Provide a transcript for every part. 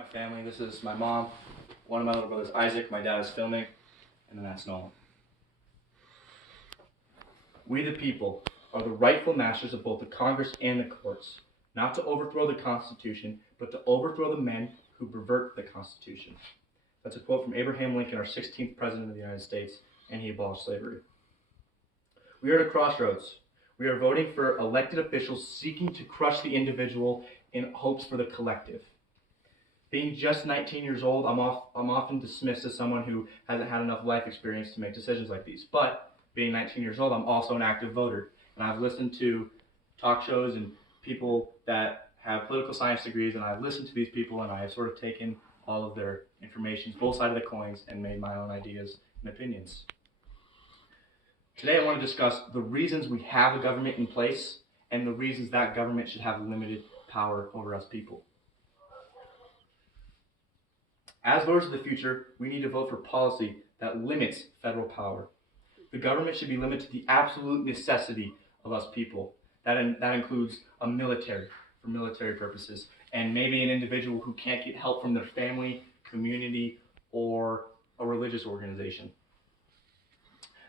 my family. This is my mom, one of my little brothers, Isaac. My dad is filming, and then that's Nolan. We the people are the rightful masters of both the Congress and the courts, not to overthrow the Constitution, but to overthrow the men who pervert the Constitution. That's a quote from Abraham Lincoln, our 16th President of the United States, and he abolished slavery. We are at a crossroads. We are voting for elected officials seeking to crush the individual in hopes for the collective. Being just 19 years old, I'm often dismissed as someone who hasn't had enough life experience to make decisions like these. But being 19 years old, I'm also an active voter. And I've listened to talk shows and people that have political science degrees, and I've listened to these people, and I have sort of taken all of their information, both sides of the coins, and made my own ideas and opinions. Today I want to discuss the reasons we have a government in place and the reasons that government should have limited power over us people. As voters of the future, we need to vote for policy that limits federal power. The government should be limited to the absolute necessity of us people. That includes a military for military purposes, and maybe an individual who can't get help from their family, community, or a religious organization.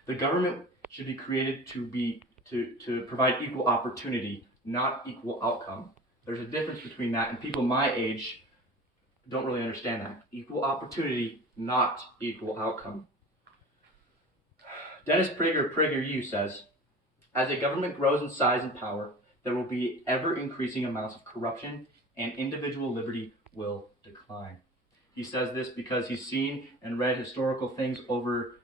The government should be created to provide equal opportunity, not equal outcome. There's a difference between that, and people my age don't really understand that. Equal opportunity, not equal outcome. Dennis Prager, PragerU says, as a government grows in size and power, there will be ever-increasing amounts of corruption and individual liberty will decline. He says this because he's seen and read historical things over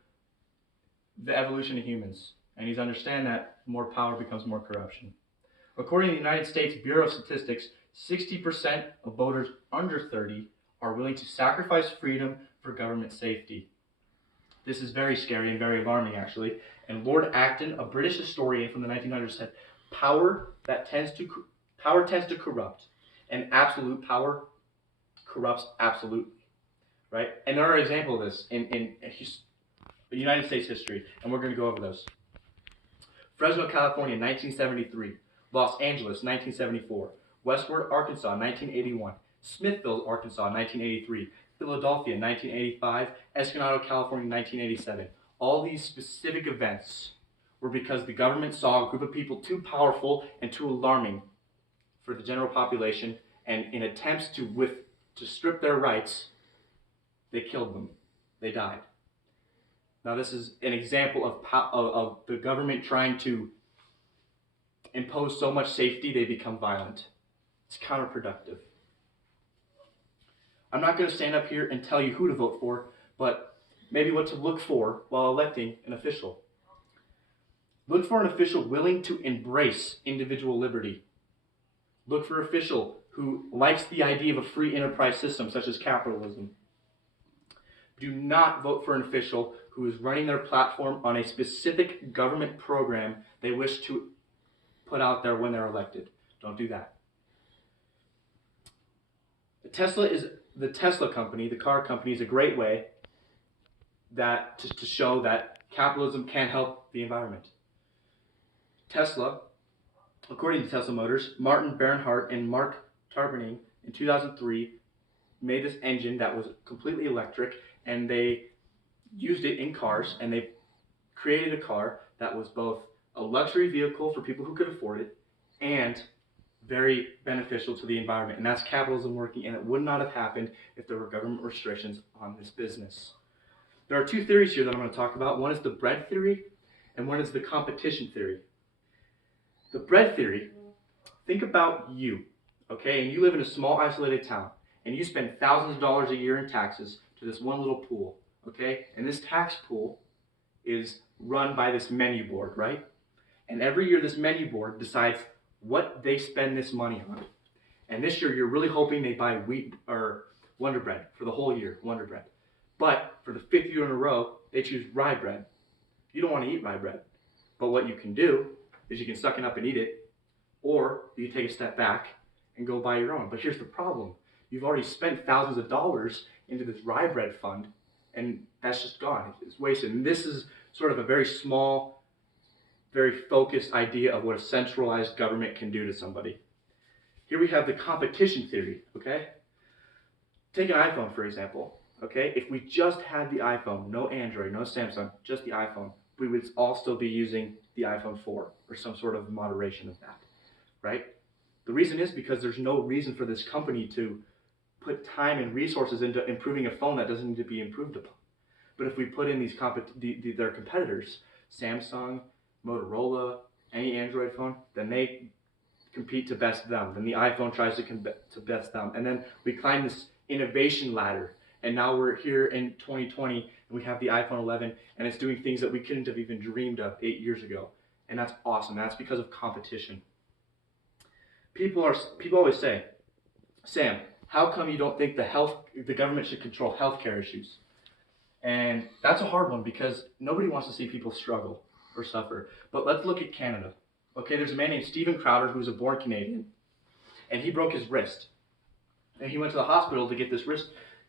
the evolution of humans, and he's understand that more power becomes more corruption. According to the United States Bureau of Statistics, 60% of voters under 30 are willing to sacrifice freedom for government safety. This is very scary and very alarming, actually. And Lord Acton, a British historian from the 1900s, said, power tends to corrupt, and absolute power corrupts absolutely, right? And there are examples of this in United States history, and we're going to go over those. Fresno, California, 1973. Los Angeles, 1974. Westward, Arkansas, 1981. Smithville, Arkansas, 1983. Philadelphia, 1985. Escondido, California, 1987. All these specific events were because the government saw a group of people too powerful and too alarming for the general population, and in attempts to strip their rights, they killed them. They died. Now this is an example of the government trying to impose so much safety they become violent. It's counterproductive. I'm not going to stand up here and tell you who to vote for, but maybe what to look for while electing an official. Look for an official willing to embrace individual liberty. Look for an official who likes the idea of a free enterprise system such as capitalism. Do not vote for an official who is running their platform on a specific government program they wish to put out there when they're elected. Don't do that. The Tesla company, the car company, is a great way to show that capitalism can help the environment. Tesla, according to Tesla Motors, Martin Bernhardt and Mark Tarpenning in 2003 made this engine that was completely electric, and they used it in cars, and they created a car that was both a luxury vehicle for people who could afford it and very beneficial to the environment. And that's capitalism working, and it would not have happened if there were government restrictions on this business. There are two theories here that I'm going to talk about. One is the bread theory, and one is the competition theory. The bread theory, think about you, okay? And you live in a small isolated town, and you spend thousands of dollars a year in taxes to this one little pool, okay? And this tax pool is run by this menu board, right? And every year this menu board decides what they spend this money on. And this year you're really hoping they buy wheat or Wonder Bread for the whole year, Wonder Bread. But for the 5th year in a row, they choose rye bread. You don't want to eat rye bread. But what you can do is you can suck it up and eat it, or you can take a step back and go buy your own. But here's the problem. You've already spent thousands of dollars into this rye bread fund, and that's just gone. It's wasted. And this is sort of a very small, very focused idea of what a centralized government can do to somebody. Here we have the competition theory, okay? Take an iPhone, for example. Okay, if we just had the iPhone, no Android, no Samsung, just the iPhone, we would all still be using the iPhone 4 or some sort of moderation of that, right? The reason is because there's no reason for this company to put time and resources into improving a phone that doesn't need to be improved upon. But if we put in their competitors, Samsung, Motorola, any Android phone, then they compete to best them. Then the iPhone tries to best them. And then we climb this innovation ladder. And now we're here in 2020 and we have the iPhone 11 and it's doing things that we couldn't have even dreamed of 8 years ago. And that's awesome. That's because of competition. People always say, Sam, how come you don't think the government should control healthcare issues? And that's a hard one because nobody wants to see people struggle or suffer. But let's look at Canada. Okay, there's a man named Steven Crowder who's a born Canadian, and he broke his wrist. And he went to the hospital to get this wrist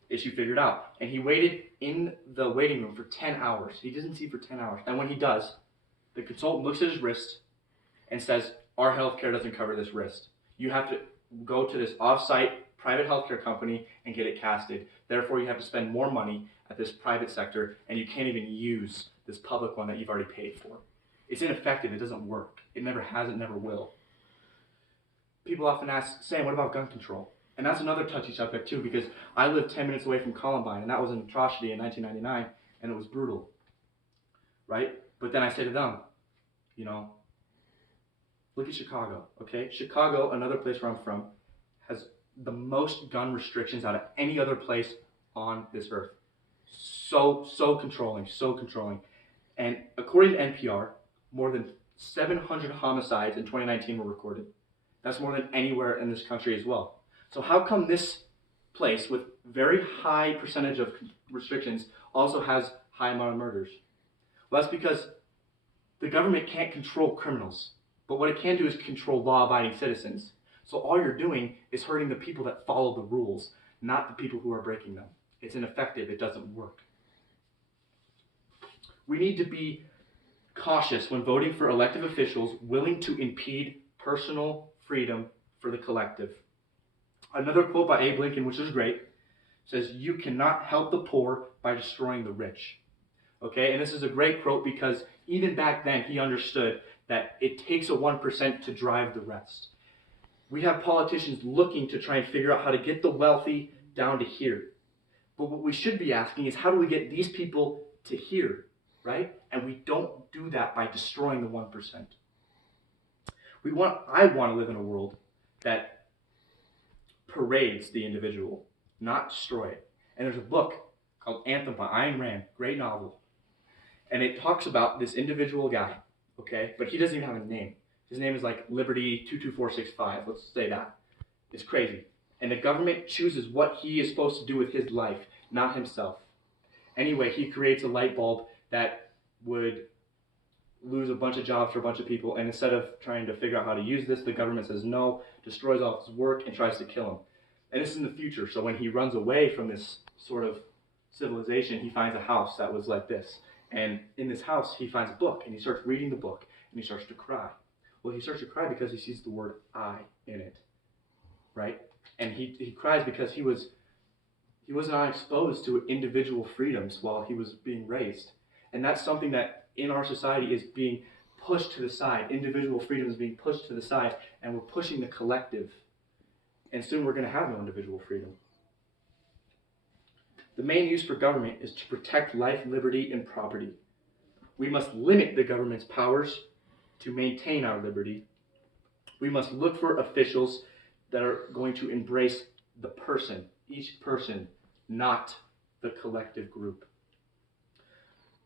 issue figured out. And he waited in the waiting room for 10 hours. He doesn't see for 10 hours. And when he does, the consultant looks at his wrist and says, our healthcare doesn't cover this wrist. You have to go to this off-site private healthcare company and get it casted. Therefore, you have to spend more money at this private sector, and you can't even use this public one that you've already paid for. It's ineffective. It doesn't work. It never has. It never will. People often ask, Sam, what about gun control? And that's another touchy subject too, because I lived 10 minutes away from Columbine, and that was an atrocity in 1999, and it was brutal, right? But then I say to them, look at Chicago, okay? Chicago, another place where I'm from, has the most gun restrictions out of any other place on this earth. So controlling. And according to NPR, more than 700 homicides in 2019 were recorded. That's more than anywhere in this country as well. So how come this place with very high percentage of restrictions also has high amount of murders? Well, that's because the government can't control criminals, but what it can do is control law-abiding citizens. So all you're doing is hurting the people that follow the rules, not the people who are breaking them. It's ineffective. It doesn't work. We need to be cautious when voting for elected officials willing to impede personal freedom for the collective. Another quote by Abe Lincoln, which is great, says, you cannot help the poor by destroying the rich. Okay, and this is a great quote because even back then he understood that it takes a 1% to drive the rest. We have politicians looking to try and figure out how to get the wealthy down to here. But what we should be asking is, how do we get these people to here, right? And we don't do that by destroying the 1%. I want to live in a world that parades the individual, not destroy it. And there's a book called Anthem by Ayn Rand, great novel. And it talks about this individual guy, okay? But he doesn't even have a name. His name is like Liberty 22465, let's say that. It's crazy. And the government chooses what he is supposed to do with his life, not himself. Anyway, he creates a light bulb that would lose a bunch of jobs for a bunch of people, and instead of trying to figure out how to use this, the government says no, destroys all his work, and tries to kill him. And this is in the future, so when he runs away from this sort of civilization, he finds a house that was like this. And in this house, he finds a book, and he starts reading the book, and he starts to cry. Well, he starts to cry because he sees the word I in it, right? And he cries because he was not exposed to individual freedoms while he was being raised. And that's something that in our society is being pushed to the side. Individual freedom is being pushed to the side, and we're pushing the collective. And soon we're going to have no individual freedom. The main use for government is to protect life, liberty, and property. We must limit the government's powers to maintain our liberty. We must look for officials that are going to embrace the person, each person, not the collective group.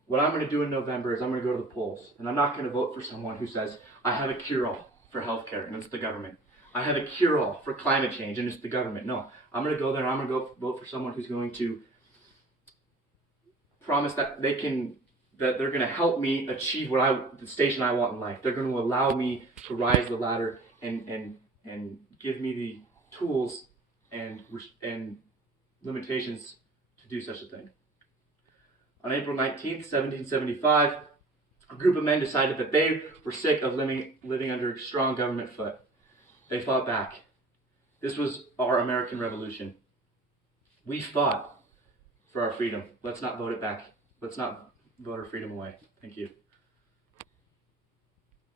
What I'm going to do in November is I'm going to go to the polls, and I'm not going to vote for someone who says, I have a cure-all for healthcare, and it's the government. I have a cure-all for climate change, and it's the government. No, I'm going to go there, and I'm going to go vote for someone who's going to promise that they're going to help me achieve the station I want in life. They're going to allow me to rise the ladder and give me the tools and limitations to do such a thing. On April 19th, 1775, a group of men decided that they were sick of living under a strong government foot. They fought back. This was our American Revolution. We fought for our freedom. Let's not vote it back. Let's not vote our freedom away. Thank you.